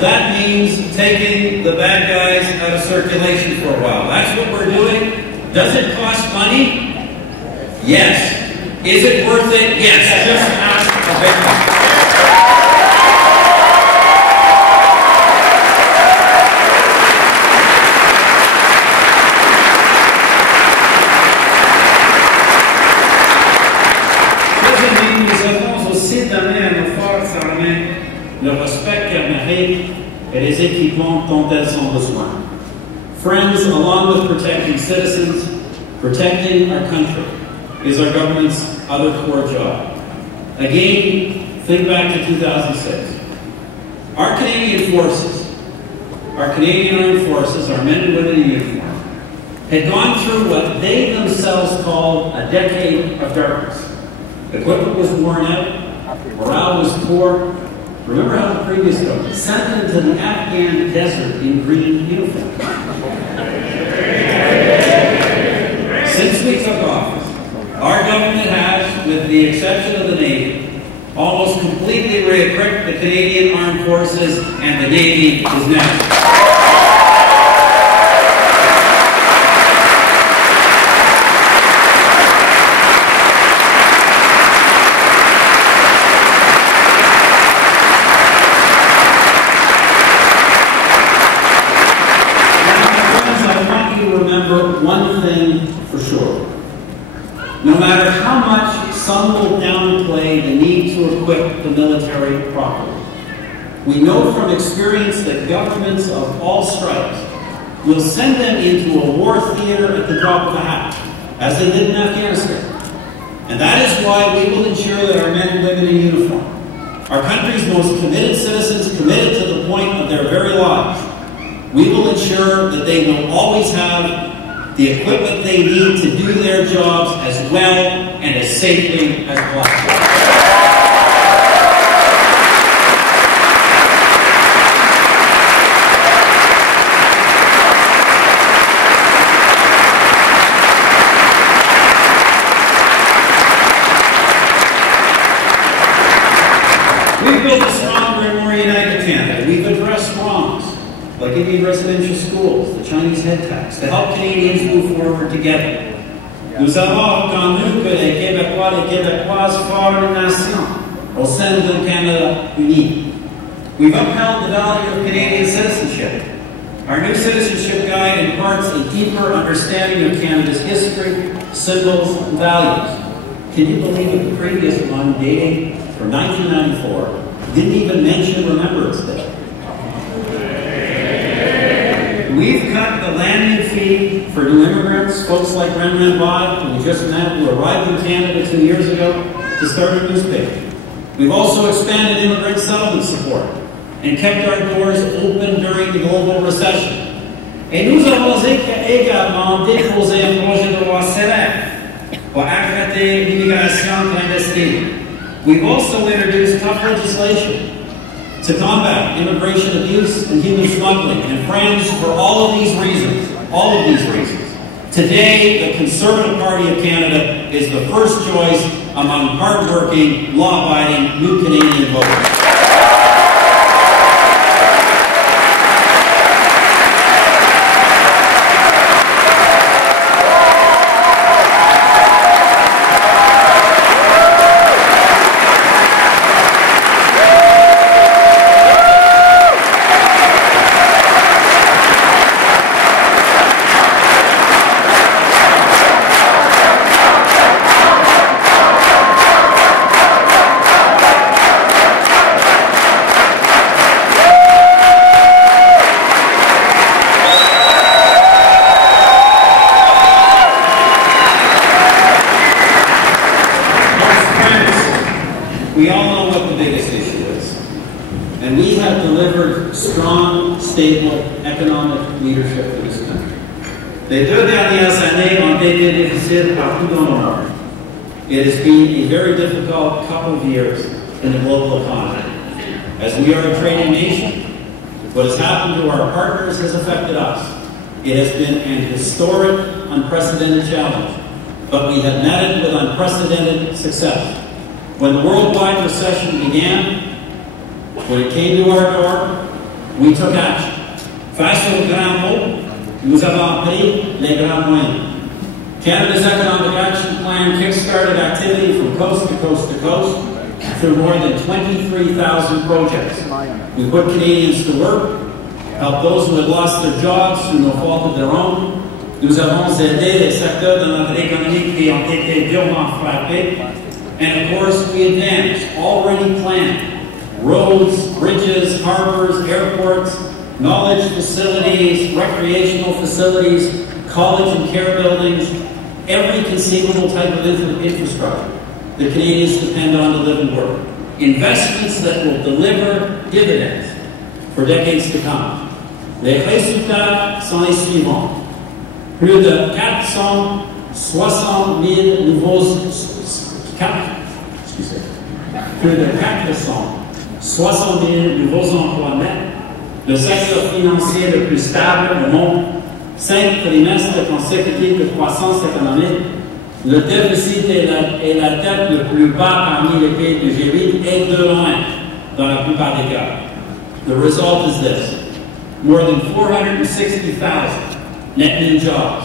that means taking the bad guys out of circulation for a while. That's what we're doing. Does it cost money? Yes. Is it worth it? Yes. Just ask a bit. Le respect qu'elles méritent et les équipements dont elles ont besoin. Friends, along with protecting citizens, protecting our country is our government's other core job. Again, think back to 2006. Our Canadian forces, our Canadian Armed Forces, our men and women in uniform, had gone through what they themselves called a decade of darkness. Equipment was worn out, morale was poor. Remember how the previous government sent them to the Afghan desert in green uniform. Since we took office, our government has, with the exception of the Navy, almost completely re-equipped the Canadian Armed Forces, and the Navy is next. One thing for sure. No matter how much some will downplay the need to equip the military properly, we know from experience that governments of all stripes will send them into a war theater at the drop of a hat, as they did in Afghanistan. And that is why we will ensure that our men and women in uniform, our country's most committed citizens, committed to the point of their very lives, we will ensure that they will always have the equipment they need to do their jobs as well and as safely as possible. We've built a stronger and more united Canada. We've addressed wrongs, like Indian residential schools, the Chinese head tax, to help Canadians move forward together. Nous avons reconnu que les Québécois et les Québécoises forment une nation au sein d'un Canada uni. We've upheld the value of Canadian citizenship. Our new citizenship guide imparts a deeper understanding of Canada's history, symbols, and values. Can you believe that the previous one, dating from 1994, didn't even mention Remembrance Day? We've cut the landing fee for new immigrants, folks like Ren Bob, who we just met, who arrived in Canada 2 years ago to start a newspaper. We've also expanded immigrant settlement support and kept our doors open during the global recession. Et nous avons également déposé un projet de loi sévère pour arrêter l'immigration clandestine. We've also introduced tough legislation to combat immigration abuse and human smuggling. And friends, for all of these reasons, today the Conservative Party of Canada is the first choice among hard-working, law-abiding, new Canadian voters. We all know what the biggest issue is. And we have delivered strong, stable economic leadership for this country. Les 2 dernières années ont été difficiles partout dans le monde. It has been a very difficult couple of years in the global economy. As we are a trading nation, what has happened to our partners has affected us. It has been an historic, unprecedented challenge, but we have met it with unprecedented success. When the worldwide recession began, when it came to our door, We took action. Face aux grands mots, nous avons pris les grands moyens. Canada's Economic Action Plan kick-started activity from coast to coast to coast through more than 23,000 projects. We put Canadians to work, helped those who had lost their jobs through no fault of their own. Nous avons aidé les secteurs de notre économie qui ont été durement frappés. And of course, we advanced already planned roads, bridges, harbors, airports, knowledge facilities, recreational facilities, college and care buildings, every conceivable type of infrastructure that Canadians depend on to live and work. Investments that will deliver dividends for decades to come. Les résultats sont les suivants. Plus de 460 000 nouveaux... Plus de 460 000 nouveaux emplois nets. Le secteur financier le plus stable au monde. 5 trimestres consécutifs de croissance économique. Le déficit et la dette le plus bas parmi les pays du G8 et de loin dans la plupart des cas. The result is this. More than 460,000 net new jobs.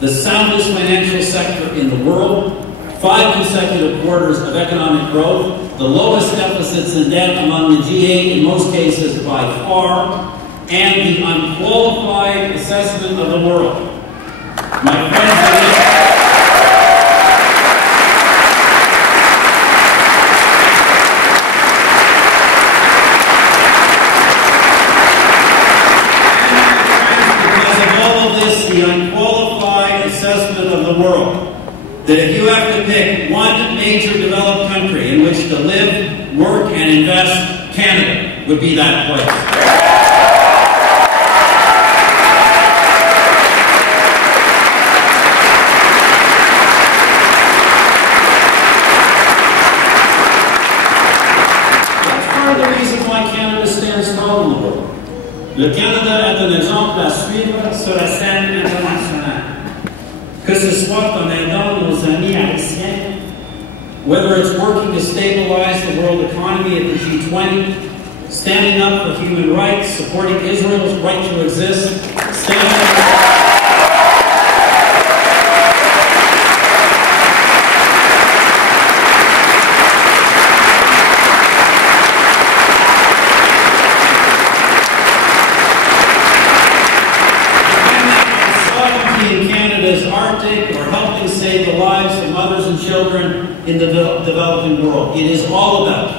The soundest financial sector in the world. 5 consecutive quarters of economic growth. The lowest deficits and debt among the G8 in most cases by far. And the unqualified assessment of the world. My friends, the unqualified assessment of the world, that if you have to pick one major developed country in which to live, work, and invest, Canada would be that place. That's part of the reason why Canada stands tall in the world. Le Canada est un exemple à suivre sur la scène internationale. Que ce soit en aidant nos amis haïtiens, whether it's working to stabilize the world economy at the G20, standing up for human rights, supporting Israel's right to exist, standing up or helping save the lives of mothers and children in the developing world. It is all about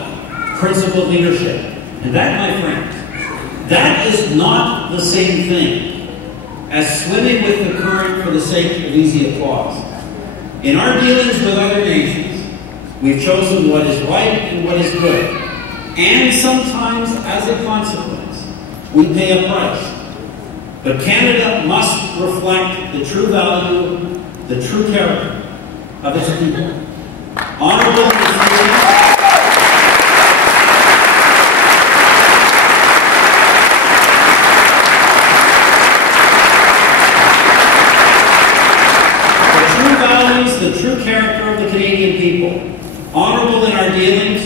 principled leadership. And that, my friends, that is not the same thing as swimming with the current for the sake of easy applause. In our dealings with other nations, we've chosen what is right and what is good. And sometimes, as a consequence, we pay a price. But Canada must reflect the true value, the true character of its people. Honorable and the true values, the true character of the Canadian people. Honorable in our dealings,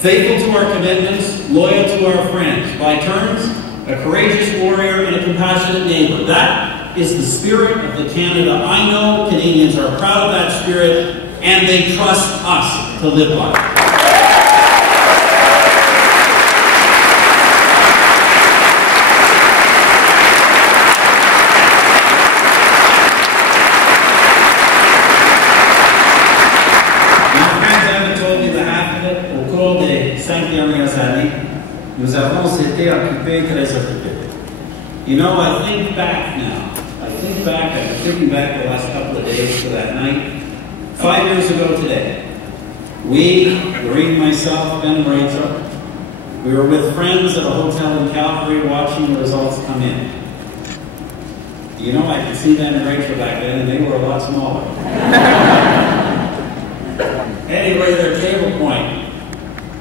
faithful to our commitments, loyal to our friends. By turns, a courageous warrior and a compassionate neighbor. That is the spirit of the Canada I know. Canadians are proud of that spirit, and they trust us to live by it. My friends, I haven't told you the half of it. Au cours des 5 dernières années, nous avons été occupés, très occupés. You know, I think back now. I've been thinking back the last couple of days to that night. 5 years ago today, we, Doreen, myself, Ben and Rachel, we were with friends at a hotel in Calgary watching the results come in. You know, I could see Ben and Rachel back then, and they were a lot smaller. Anyway, their table point,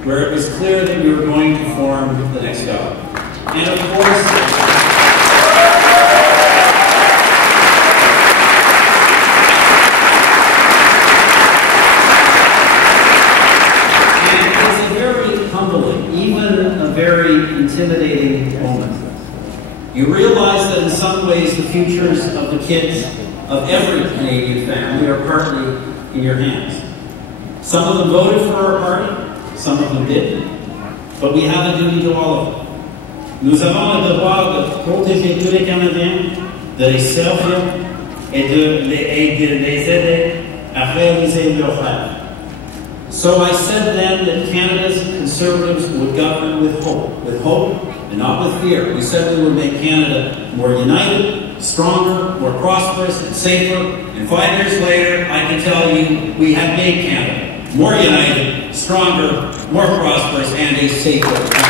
where it was clear that we were going to form the next government. And of course, and it's a very humbling, even a very intimidating moment. You realize that in some ways the futures of the kids of every Canadian family are partly in your hands. Some of them voted for our party, some of them didn't, but we have a duty to all of them. Nous avons le devoir de protéger tous les Canadiens, de les servir et de les aider à réaliser leurs rêves. So I said then that Canada's Conservatives would govern with hope and not with fear. We said we would make Canada more united, stronger, more prosperous, and safer. And 5 years later, I can tell you we have made Canada more united, stronger, more prosperous, and a safer country.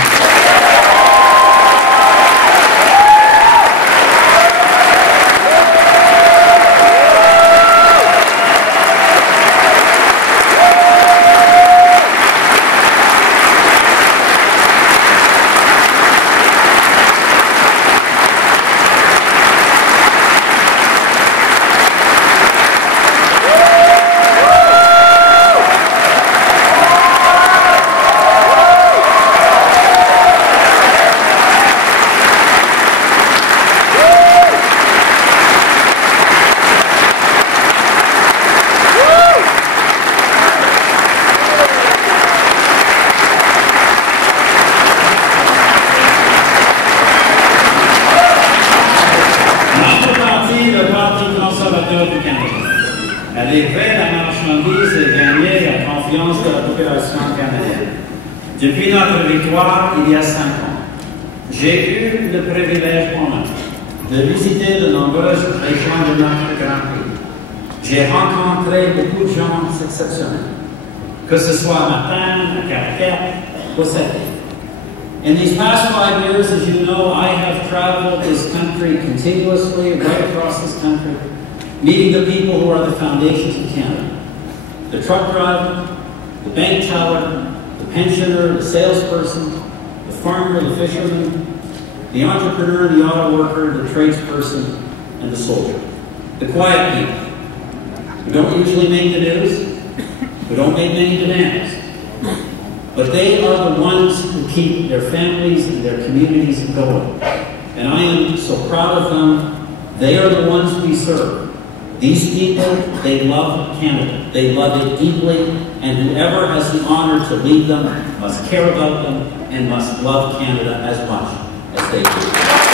À l'éveil, la marchandise et gagner la confiance de la population canadienne. Depuis notre victoire, il y a 5 ans, j'ai eu le privilège moi-même de visiter de nombreuses régions de notre grand pays. J'ai rencontré beaucoup de gens exceptionnels, que ce soit à Matane, à Caracat, ou Sète. In these past 5 years, as you know, I have traveled this country continuously, right across this country, meeting the people who are the foundations of Canada. The truck driver, the bank teller, the pensioner, the salesperson, the farmer, the fisherman, the entrepreneur, the auto worker, the tradesperson, and the soldier. The quiet people, who don't usually make the news, who don't make many demands, but they are the ones who keep their families and their communities going. And I am so proud of them. They are the ones we serve. These people, they love Canada. They love it deeply, and whoever has the honor to lead them must care about them and must love Canada as much as they do.